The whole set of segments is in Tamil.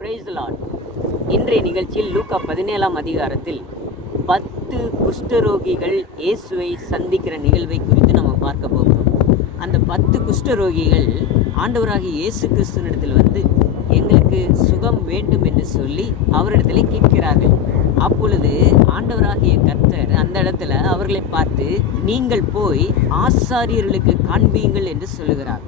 Praise the Lord. இன்றைய நிகழ்ச்சியில் லூக்கா 17ஆம் அதிகாரத்தில் 10 குஷ்டரோகிகள் இயேசுவை சந்திக்கிற நிகழ்வை குறித்து நம்ம பார்க்க போகிறோம். அந்த 10 குஷ்டரோகிகள் ஆண்டவராகிய இயேசு கிறிஸ்துவினிடத்தில் வந்து எங்களுக்கு சுகம் வேண்டும் என்று சொல்லி அவரிடத்தில் கேட்கிறார்கள். அப்பொழுது ஆண்டவராகிய கர்த்தர் அந்த இடத்துல அவர்களை பார்த்து, நீங்கள் போய் ஆசாரியர்களுக்கு காண்பீங்கள் என்று சொல்லுகிறார்.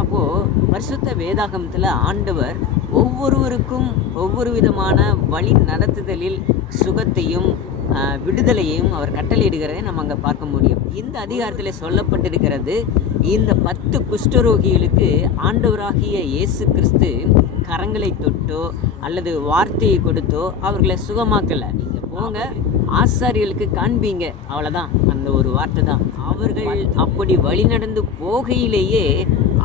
அப்போது பரிசுத்த வேதாகமத்தில் ஆண்டவர் ஒவ்வொருவருக்கும் ஒவ்வொரு விதமான வழி நடத்துதலில் சுகத்தையும் விடுதலையும் அவர் கட்டளையிடுகிறதை நம்ம அங்கே பார்க்க முடியும். இந்த அதிகாரத்தில் சொல்லப்பட்டிருக்கிறது, இந்த 10 குஷ்டரோகிகளுக்கு ஆண்டவராகிய இயேசு கிறிஸ்து கரங்களை தொட்டோ அல்லது வார்த்தையை கொடுத்தோ அவர்களை சுகமாக்கலை. நீங்கள் போங்க, ஆசாரியர்களுக்கு காண்பீங்க, அவ்வளோதான். அந்த ஒரு வார்த்தை தான். அவர்கள் அப்படி வழி நடந்து போகையிலேயே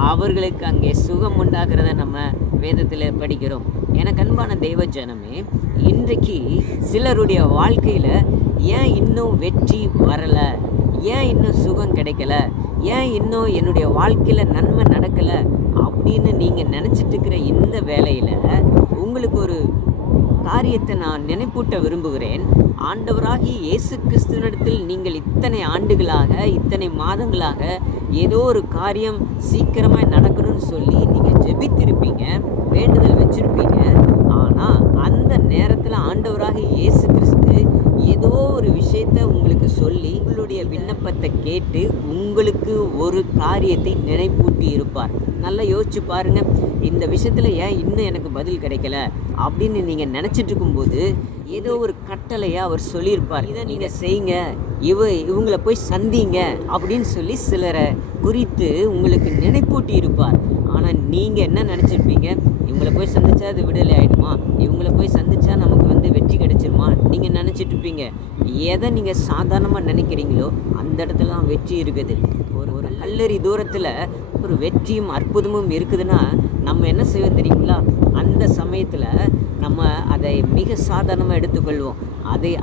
அவர்களுக்கு அங்கே சுகம் உண்டாகிறத நம்ம வேதத்தில் படிக்கிறோம். எனக்கு அன்பான தெய்வ ஜனமே, இன்றைக்கு சிலருடைய வாழ்க்கையில் ஏன் இன்னும் வெற்றி வரலை, ஏன் இன்னும் சுகம் கிடைக்கல, ஏன் இன்னும் என்னுடைய வாழ்க்கையில் நன்மை நடக்கலை அப்படின்னு நீங்கள் நினச்சிட்டு இருக்கிற இந்த வேலையில் உங்களுக்கு ஒரு காரியத்தை நான் நினைப்பூட்ட விரும்புகிறேன். ஆண்டவராகிய இயேசு கிறிஸ்துவினிடத்தில் நீங்கள் இத்தனை ஆண்டுகளாக, இத்தனை மாதங்களாக ஏதோ ஒரு காரியம் சீக்கிரமாக நடக்கணும்னு சொல்லி நீங்கள் ஜெபித்திருப்பீங்க, வேண்டுதல் வச்சுருப்பீங்க. ஆனால் அந்த நேரத்தில் ஆண்டவராகிய இயேசு கிறிஸ்து ஏதோ ஒரு விஷயத்தை உங்களுக்கு சொல்லி உங்களுடைய விண்ணப்பத்தை கேட்டு உங்களுக்கு ஒரு காரியத்தை நினைப்பூட்டி இருப்பார். நல்லா யோசிச்சு பாருங்கள், இந்த விஷயத்தில் ஏன் இன்னும் எனக்கு பதில் கிடைக்கல அப்படின்னு நீங்கள் நினச்சிட்டு இருக்கும்போது ஏதோ ஒரு கட்டளையை அவர் சொல்லியிருப்பார். இதை நீங்கள் செய்யுங்க, இவங்களை போய் சந்திங்க அப்படின்னு சொல்லி சிலரை குறித்து உங்களுக்கு நினைப்பூட்டி இருப்பார். ஆனால் நீங்கள் என்ன நினச்சிருப்பீங்க? இவங்களை போய் சந்திச்சா அது விடுதலை ஆகிடுமா, இவங்களை போய் சந்திச்சா நமக்கு வந்து வெற்றி கிடைச்சிருமா நீங்கள் நினச்சிட்டு இருப்பீங்க. எதை நீங்கள் சாதாரணமாக நினைக்கிறீங்களோ அந்த இடத்துல தான் வெற்றி இருக்குது. ஒரு கல்லறி தூரத்தில் ஒரு வெற்றியும் அற்புதமும் இருக்குதுன்னா நம்ம என்ன செய்வோம் தெரியுங்களா? அந்த சமயத்தில் நம்ம அதை மிக சாதாரணமாக எடுத்துக்கொள்வோம்.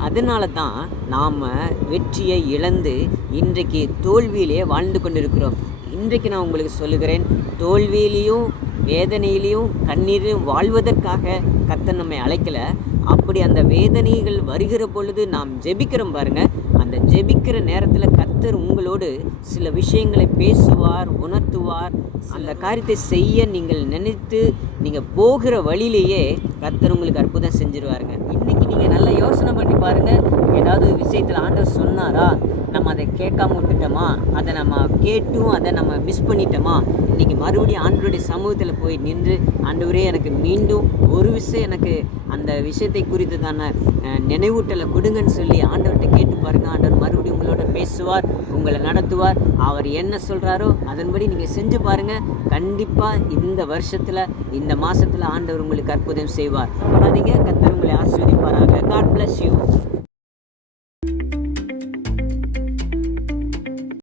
அதனால தான் நாம் வெற்றியை இழந்து இன்றைக்கு தோல்வியிலே வாழ்ந்து கொண்டிருக்கிறோம். இன்றைக்கு நான் உங்களுக்கு சொல்லுகிறேன், தோல்வியிலையும் வேதனையிலையும் கண்ணீரையும் வாழ்வதற்காக கர்த்தர் நம்மை அழைக்கலை. அப்படி அந்த வேதனைகள் வருகிற பொழுது நாம் ஜெபிக்கிறோம் பாருங்கள், அந்த ஜெபிக்கிற நேரத்தில் கர்த்தர் உங்களோடு சில விஷயங்களை பேசுவார், உணர்த்துவார். அந்த காரியத்தை செய்ய நீங்கள் நினைத்து நீங்கள் போகிற வழியிலேயே கர்த்தர் உங்களுக்கு அற்புதம் செஞ்சிருவாருங்க. இன்றைக்கி நீங்கள் நல்லா யோசனை பண்ணி பாருங்கள், ஏதாவது விஷயத்தில் ஆண்டவர் சொன்னாரா, நம்ம அதை கேட்காம விட்டுட்டோமா, அதை நம்ம கேட்டும் அதை நம்ம மிஸ் பண்ணிட்டோமா? இன்றைக்கி மறுபடியும் ஆண்டவருடைய சமூகத்தில் போய் நின்று, ஆண்டவரே எனக்கு மீண்டும் ஒரு விஷயம், எனக்கு அந்த விஷயத்தை குறித்து தானே நினைவூட்டலை கொடுங்கன்னு சொல்லி ஆண்டவர்கிட்ட கேட்டு பாருங்கள். ஆண்டவர் மறுபடியும் உங்களோட பேசுவார், உங்களை நடத்துவார். அவர் என்ன சொல்கிறாரோ அதன்படி நீங்கள் செஞ்சு பாருங்கள். கண்டிப்பாக இந்த வருஷத்தில், இந்த மாதத்தில் ஆண்டவர் உங்களுக்கு அற்புதம் செய்வார். படாதீங்க.